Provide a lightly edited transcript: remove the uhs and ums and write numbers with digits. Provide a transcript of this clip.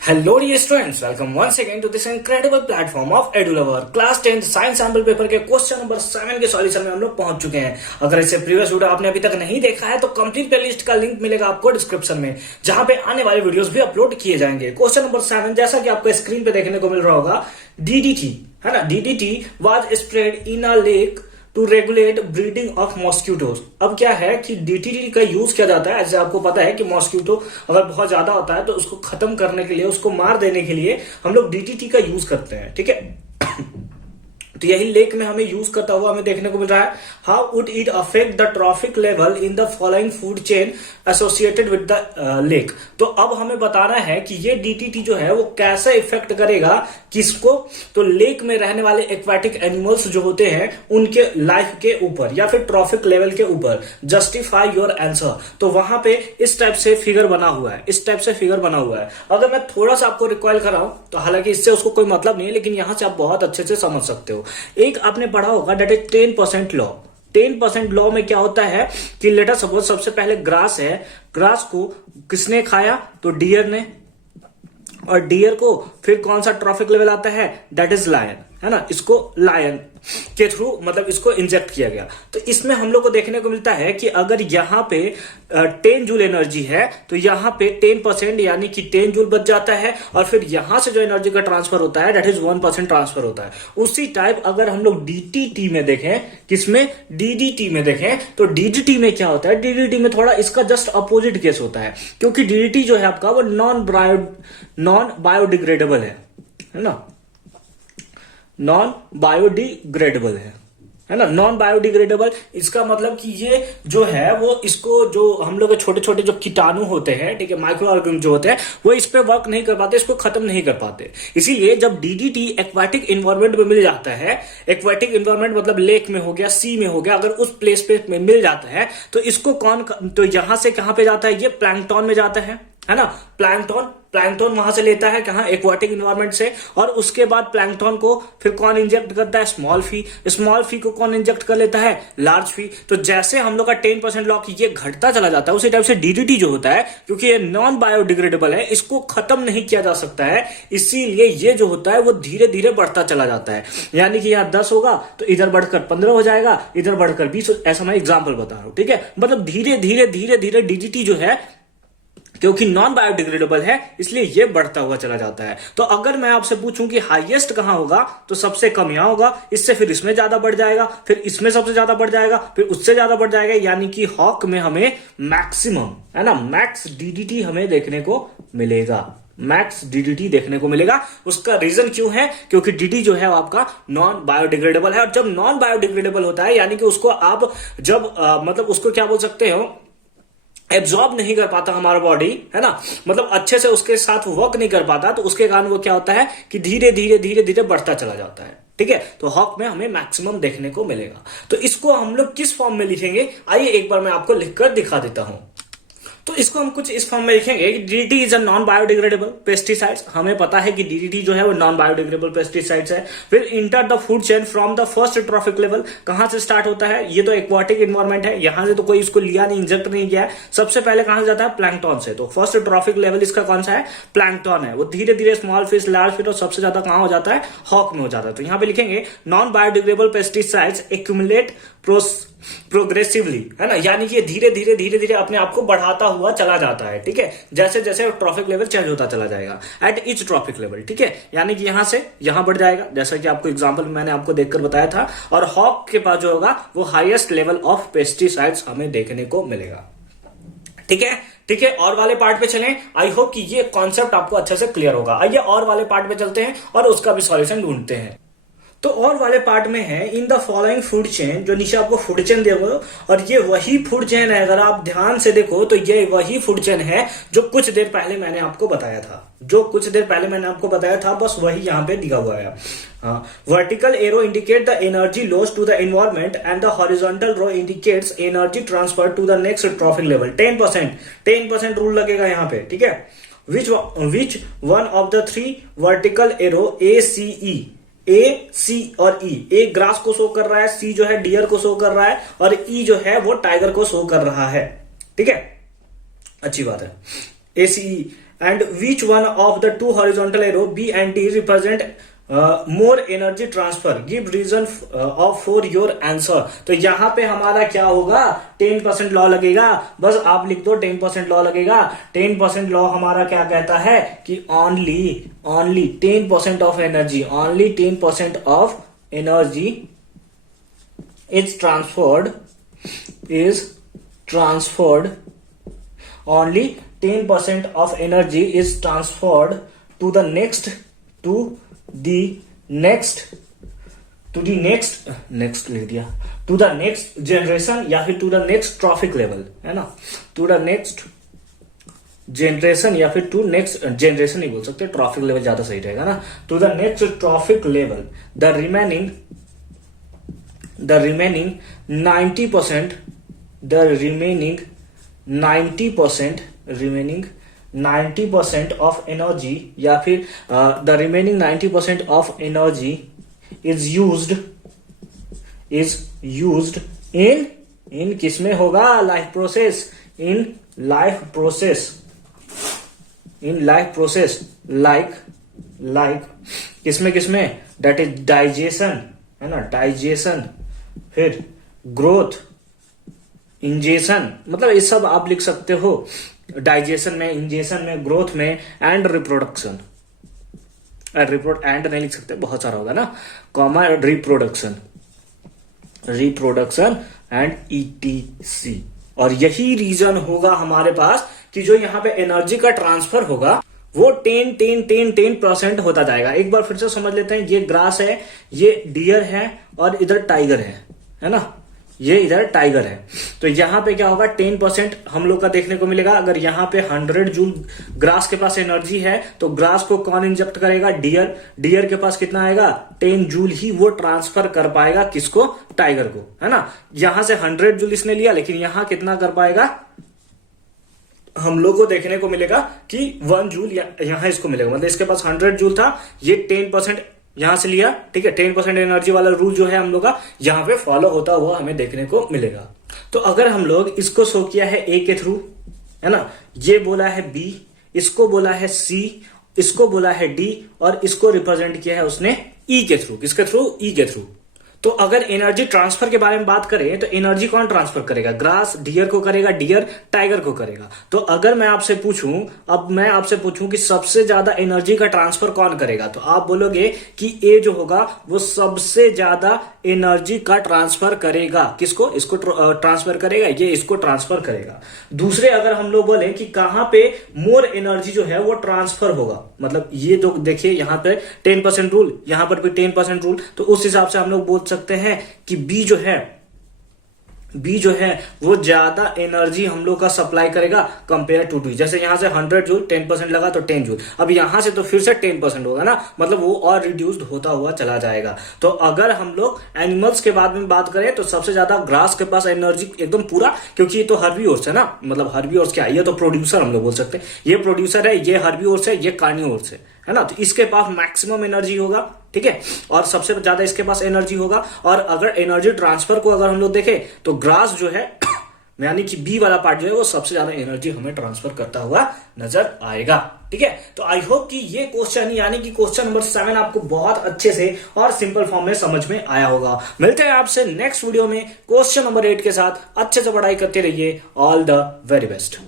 Hello dear students, welcome once again to this incredible platform of Edulover. Class 10 science sample paper के question number 7 के solution में हम लोग पहुंच चुके हैं। अगर इससे प्रीवियस वीडियो आपने अभी तक नहीं देखा है तो कंप्लीट प्लेलिस्ट का लिंक मिलेगा आपको डिस्क्रिप्शन में, जहां पे आने वाले वीडियोस भी अपलोड किए जाएंगे। क्वेश्चन नंबर 7, जैसा कि आपको स्क्रीन पे देखने को मिल रहा होगा, डीडीटी है ना, DDT was spread in a lake to regulate breeding of mosquitoes. अब क्या है कि डीडीटी का यूज किया जाता है, ऐसे आपको पता है कि मॉस्क्यूटो अगर बहुत ज्यादा होता है तो उसको खत्म करने के लिए, उसको मार देने के लिए हम लोग डीडीटी का यूज करते हैं। ठीक है, तो यही लेक में हमें यूज करता हुआ हमें देखने को मिल रहा है। How would it affect the trophic level in the following food chain associated with the lake. तो अब हमें बताना है कि ये डीडीटी जो है वो कैसे इफेक्ट करेगा किसको, तो लेक में रहने वाले एक्वाटिक एनिमल्स जो होते हैं उनके लाइफ के ऊपर या फिर ट्रॉफिक लेवल के ऊपर। Justify your answer. तो वहां पे इस टाइप से फिगर बना हुआ है, इस टाइप से फिगर बना हुआ है। अगर मैं थोड़ा सा आपको रिकॉयल कराऊं तो हालांकि इससे उसको कोई मतलब नहीं है, लेकिन यहां से आप बहुत अच्छे से समझ सकते हो। एक आपने पढ़ा होगा डेट इज 10% लॉ। 10% लॉ में क्या होता है कि लेट अस सपोज सबसे पहले ग्रास है, ग्रास को किसने खाया, तो डियर ने, और डियर को फिर कौन सा ट्रॉफिक लेवल आता है, दैट इज लायन, है ना। इसको लायन के थ्रू मतलब इसको इंजेक्ट किया गया। तो इसमें हम लोग को देखने को मिलता है कि अगर यहां पे 10 जूल एनर्जी है तो यहां पे 10% यानी कि 10 जूल बच जाता है, और फिर यहां से जो एनर्जी का ट्रांसफर होता है दैट इज 1% ट्रांसफर होता है। उसी टाइप अगर हम लोग डीटीटी में देखें, किसमें, डीडीटी में देखें, तो डीडीटी में क्या होता है, डीडीटी में थोड़ा इसका जस्ट अपोजिट केस होता है, क्योंकि डीडीटी जो है आपका वो नॉन बायोडिग्रेडेबल है ना, नॉन बायोडिग्रेडेबल है ना, नॉन बायोडिग्रेडेबल। इसका मतलब कि ये जो है वो इसको, जो हम लोग छोटे छोटे जो कीटाणु होते हैं, ठीक है, माइक्रो ऑर्गेनिज्म जो होते हैं, वो इस पे वर्क नहीं कर पाते, इसको खत्म नहीं कर पाते। इसीलिए जब डीडीटी एक्वाटिक इन्वायरमेंट में मिल जाता है, एक्वाटिक इन्वायरमेंट मतलब लेक में हो गया, सी में हो गया, अगर उस प्लेस पे में मिल जाता है तो इसको कौन, तो यहां से कहां पे जाता है, ये प्लैंकटन में जाता है ना। प्लैंकटन वहां से लेता है कहां, एक्वाटिक इन्वायरमेंट से, और उसके बाद प्लैंकटन को फिर कौन इंजेक्ट करता है, स्मॉल फी। स्मॉल फी को कौन इंजेक्ट कर लेता है, लार्ज फी। तो जैसे हम लोग का 10% लॉ ये घटता चला जाता है, उसी टाइप से डीडीटी जो होता है, क्योंकि ये नॉन बायोडिग्रेडेबल है, इसको खत्म नहीं किया जा सकता है, इसीलिए ये जो होता है वो धीरे धीरे बढ़ता चला जाता है। यानी कि यहाँ 10 होगा तो इधर बढ़कर 15 हो जाएगा, इधर बढ़कर 20, ऐसा मैं एग्जाम्पल बता रहा हूं। ठीक है, मतलब धीरे धीरे धीरे धीरे डीडीटी जो है, क्योंकि नॉन बायोडिग्रेडेबल है, इसलिए ये बढ़ता हुआ चला जाता है। तो अगर मैं आपसे पूछूं कि हाईएस्ट कहां होगा, तो सबसे कम यहां होगा, इससे फिर इसमें ज्यादा बढ़ जाएगा, फिर इसमें सबसे ज्यादा बढ़ जाएगा, फिर उससे ज्यादा बढ़ जाएगा। यानी कि हॉक में हमें मैक्सिमम, है ना, मैक्स डीडीटी हमें देखने को मिलेगा, मैक्स डीडीटी देखने को मिलेगा। उसका रीजन क्यों है, क्योंकि डीडी जो है आपका नॉन बायोडिग्रेडेबल है, और जब नॉन बायोडिग्रेडेबल होता है यानी कि उसको आप जब मतलब उसको क्या बोल सकते हो, एब्जॉर्ब नहीं कर पाता हमारा बॉडी, है ना, मतलब अच्छे से उसके साथ वर्क नहीं कर पाता, तो उसके कारण वो क्या होता है कि धीरे धीरे धीरे धीरे बढ़ता चला जाता है। ठीक है, तो हॉक में हमें मैक्सिमम देखने को मिलेगा। तो इसको हम लोग किस फॉर्म में लिखेंगे, आइए एक बार मैं आपको लिखकर दिखा देता हूं। तो इसको हम कुछ इस फॉर्म में लिखेंगे, DDT is a non biodegradable pesticides. हमें पता है कि डीडीटी जो है वो नॉन बायोडिग्रेडेबल पेस्टिसाइड्स है। फिर enter the food chain from the first trophic level. कहां से स्टार्ट होता है, ये तो एक्वाटिक इन्वायरमेंट है, यहां से तो कोई इसको लिया नहीं, इंजेक्ट नहीं किया है। सबसे पहले कहां से जाता है, प्लैंकटन से। तो फर्स्ट ट्रॉफिक लेवल इसका कौन सा है, प्लैंकटन है। वो धीरे धीरे स्मॉल फिश, लार्ज फिश, और सबसे ज्यादा कहां हो जाता है, हॉक में हो जाता है। तो यहां पे लिखेंगे non biodegradable pesticides accumulate progressively, है ना, यानी कि धीरे धीरे धीरे धीरे अपने आप को बढ़ाता हुआ चला जाता है। ठीक है, जैसे जैसे ट्रॉफिक लेवल चेंज होता चला जाएगा एट ईच ट्रॉफिक लेवल। ठीक है, यानी कि यहां से यहां बढ़ जाएगा, जैसा कि आपको एग्जांपल मैंने आपको देखकर बताया था। और हॉक के पास जो होगा वो हाईएस्ट लेवल ऑफ पेस्टिसाइड्स हमें देखने को मिलेगा। ठीक है, ठीक है, और वाले पार्ट पे चलें। आई होप कि ये कॉन्सेप्ट आपको अच्छे से क्लियर होगा। आइए और वाले पार्ट पे चलते हैं और उसका भी सॉल्यूशन ढूंढते हैं। तो और वाले पार्ट में है, in the following food chain, जो नीचे आपको फूड चेन देखो, और ये वही फूड चेन है, अगर आप ध्यान से देखो तो ये वही फूड चेन है जो कुछ देर पहले मैंने आपको बताया था, जो कुछ देर पहले मैंने आपको बताया था, बस वही यहां पे दिया हुआ है। Vertical arrow indicate the energy loss to the environment and the horizontal row indicates energy transfer to the next trophic level. 10% rule लगेगा यहाँ पे। ठीक है, which one of the 3 vertical arrow ACE, A, C और E, ए grass को show कर रहा है, सी जो है डियर को शो कर रहा है, और ई जो है वो टाइगर को शो कर रहा है। ठीक है, अच्छी बात है। ACE and which one of the two horizontal arrow B and D represent more energy transfer, give reason of for your answer। तो यहाँ पे हमारा क्या होगा, 10% लॉ लगेगा, बस आप लिख दो 10% लॉ लगेगा। 10% लॉ हमारा क्या कहता है कि only 10% of energy, only 10% of energy is transferred, only 10% of energy is transferred to the next generation या फिर to the next trophic level, है ना, to the next generation या फिर to next generation नहीं बोल सकते, trophic level ज्यादा सही रहेगा ना, to the next trophic level। the remaining 90%, the remaining 90% of energy या फिर the remaining 90% of energy is used in किस में होगा, life process, in life process like किसमें that is digestion, है ना, digestion, फिर ग्रोथ, इंजेशन, मतलब ये सब आप लिख सकते हो, डाइजेशन में, इंजेशन में, ग्रोथ में, एंड रिप्रोडक्शन, एंड नहीं लिख सकते, बहुत सारा होगा ना, कॉमा रिप्रोडक्शन एंड ETC। और यही रीजन होगा हमारे पास कि जो यहाँ पे एनर्जी का ट्रांसफर होगा वो 10% होता जाएगा। एक बार फिर से समझ लेते हैं, ये ग्रास है, ये डियर है, और इधर टाइगर है ना, ये इधर टाइगर है। तो यहाँ पे क्या होगा, 10% हम लोग का देखने को मिलेगा। अगर यहाँ पे 100 जूल ग्रास के पास एनर्जी है तो ग्रास को कौन इंजेक्ट करेगा, डियर के पास कितना आएगा, 10 जूल ही वो ट्रांसफर कर पाएगा, किसको, टाइगर को, है ना। यहां से 100 जूल इसने लिया, लेकिन यहां कितना कर पाएगा, हम लोग को देखने को मिलेगा कि 1 जूल यहां इसको मिलेगा। मतलब इसके पास 100 जूल था, ये 10% यहां से लिया, ठीक है। 10% एनर्जी वाला रूल जो है हम लोग का यहां पे फॉलो होता हुआ हमें देखने को मिलेगा। तो अगर हम लोग इसको शो किया है ए के थ्रू, है ना, ये बोला है बी, इसको बोला है सी, इसको बोला है डी, और इसको रिप्रेजेंट किया है उसने ई के थ्रू। किसके थ्रू, ई के थ्रू। तो अगर एनर्जी ट्रांसफर के बारे में बात करें तो एनर्जी कौन ट्रांसफर करेगा, ग्रास डियर को करेगा, डियर टाइगर को करेगा। तो अगर मैं आपसे पूछूं कि सबसे ज्यादा एनर्जी का ट्रांसफर कौन करेगा, तो आप बोलोगे कि ए जो होगा वो सबसे ज्यादा एनर्जी का ट्रांसफर करेगा। किसको, इसको ट्रांसफर करेगा, ये इसको ट्रांसफर करेगा। दूसरे अगर हम लोग बोले कि कहां पे मोर एनर्जी जो है वो ट्रांसफर होगा, मतलब ये जो देखिए यहां पे 10% रूल, यहां पर भी 10% रूल, तो उस हिसाब से हम लोग बोल सकते हैं कि बी जो है वो ज्यादा एनर्जी हम लोग का सप्लाई करेगा कंपेयर टू डी। जैसे यहां से 100 जूल 10% लगा तो 10 जूल, अब यहां से तो फिर से 10% होगा ना, मतलब वो और रिड्यूस्ड होता हुआ चला जाएगा। तो अगर हम लोग एनिमल्स के बाद में बात करें तो सबसे ज्यादा ग्रास के पास एनर्जी एकदम पूरा, क्योंकि ये तो हर्बीवोर्स है ना, मतलब हर्बीवोर्स क्या है, ये तो प्रोड्यूसर हम लोग बोल सकते हैं, ये प्रोड्यूसर है, ये हर्बीवोर्स है, ये कार्निवोर्स है ना। तो इसके पास मैक्सिमम एनर्जी होगा, ठीक है, और सबसे ज्यादा इसके पास एनर्जी होगा। और अगर एनर्जी ट्रांसफर को अगर हम लोग देखें तो ग्रास जो है यानी कि बी वाला पार्ट जो है वो सबसे ज्यादा एनर्जी हमें ट्रांसफर करता हुआ नजर आएगा, ठीक है। तो आई होप कि ये क्वेश्चन यानी कि क्वेश्चन नंबर 7 आपको बहुत अच्छे से और सिंपल फॉर्म में समझ में आया होगा। मिलते हैं आपसे नेक्स्ट वीडियो में क्वेश्चन नंबर 8 के साथ। अच्छे से पढ़ाई करते रहिए। All the very best.